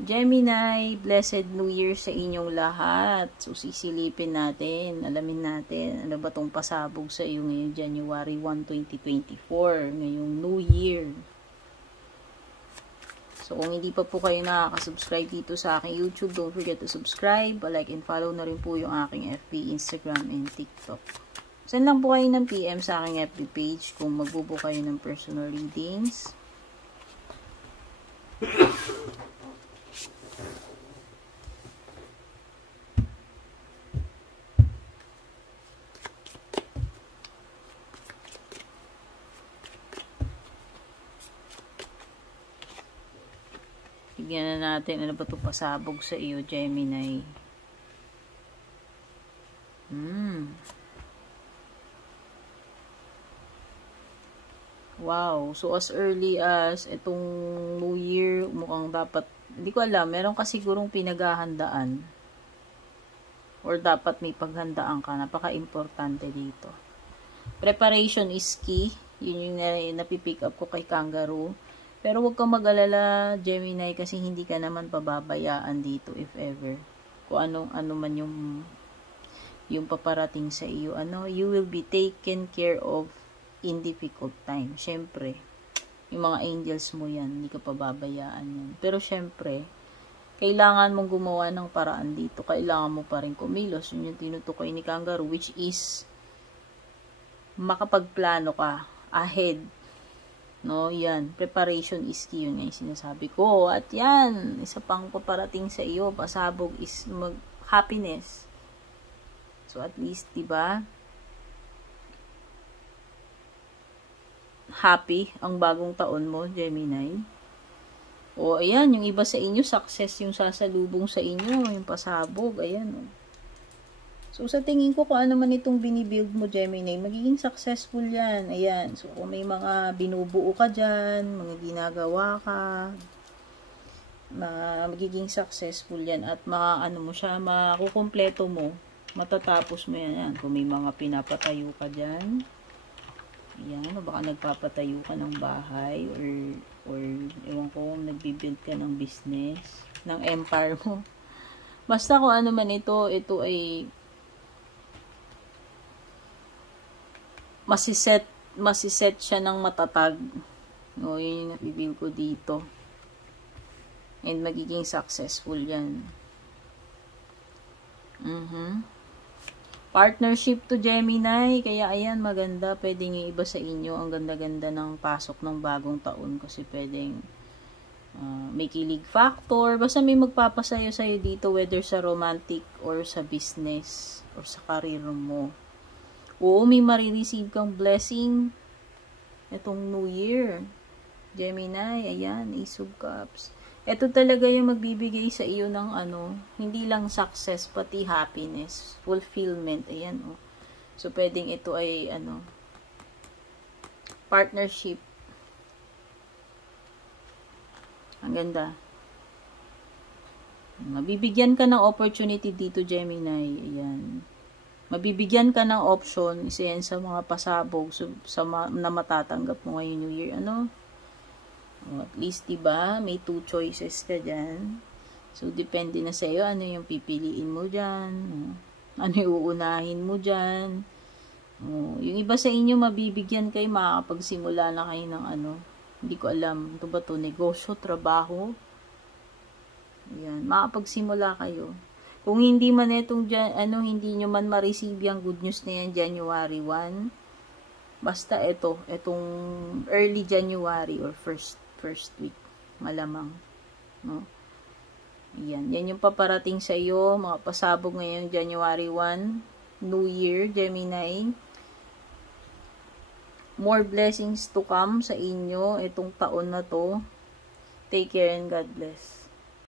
Gemini, blessed New Year sa inyong lahat. So, sisilipin natin, alamin natin, ano ba tong pasabog sa iyo ngayong January 1, 2024, ngayong New Year. So, kung hindi pa po kayo nakaka-subscribe dito sa aking YouTube, don't forget to subscribe, like and follow na rin po yung aking FB, Instagram, and TikTok. Send lang po kayo ng PM sa aking FB page kung magbubo kayo ng personal readings. Tignan na natin ano ba ito pasabog sa iyo, Gemini. Wow. So, as early as itong New Year, mukhang dapat, hindi ko alam, meron ka sigurong pinaghahandaan. Or dapat may paghandaan ka. Napaka-importante dito. Preparation is key. Yun yung napipick up ko kay Kangaroo. Pero huwag kang mag-alala, Gemini, kasi hindi ka naman pababayaan dito if ever. Kung ano man yung paparating sa iyo. You will be taken care of in difficult time. Syempre, yung mga angels mo yan, hindi ka pababayaan yan. Pero syempre, kailangan mong gumawa ng paraan dito. Kailangan mo pa rin kumilos. Yun yung tinutukoy ni Kangaroo, which is makapagplano ka ahead. No, yan. Preparation is key. Yun nga yung sinasabi ko. At yan, isa pang paparating sa iyo, pasabog is happiness. So, at least, diba, happy ang bagong taon mo, Gemini. O, ayan, yung iba sa inyo, success yung sasalubong sa inyo, yung pasabog, ayan, o. So, sa tingin ko, kung ano man itong binibuild mo, Gemini, magiging successful yan. Ayan. So, kung may mga binubuo ka dyan, mga ginagawa ka, magiging successful yan. At mo siya, makukumpleto mo, matatapos mo yan. Ayan. Kung may mga pinapatayo ka dyan, ayan, o baka nagpapatayo ka ng bahay, or ewan ko, nagbibuild ka ng business, ng empire mo. Basta kung ano man ito ay masiset siya ng matatag. No, yun yung napipil ko dito. And magiging successful yan. Partnership to Gemini. Kaya ayan, maganda. Pwedeng yung iba sa inyo. Ang ganda-ganda ng pasok ng bagong taon. Kasi pwedeng may kilig factor. Basta may magpapasayo sa'yo dito. Whether sa romantic or sa business or sa career mo. Oo, may marireceive kang blessing itong New Year. Gemini, ayan, Ace of Cups. Ito talaga yung magbibigay sa iyo ng hindi lang success, pati happiness, fulfillment, ayan, oh. So, pwedeng ito ay, partnership. Ang ganda. Mabibigyan ka ng opportunity dito, Gemini, ayan. Mabibigyan ka ng option, isa yan sa mga pasabog na matatanggap mo ngayon New Year. At least, diba, may 2 choices ka dyan. So, depende na sa iyo, ano yung pipiliin mo dyan. Ano yung uunahin mo dyan. Yung iba sa inyo, mabibigyan kayo, makakapagsimula na kayo ng hindi ko alam, ito ba to, negosyo, trabaho. Ayan, makakapagsimula kayo. Kung hindi man hindi nyo man ma-receive yung good news na yan January 1, basta itong early January or first week, malamang, no? Yan yung paparating sa iyo, mga pasabog ngayong January 1, New Year, Gemini. More blessings to come sa inyo itong taon na to. Take care and God bless.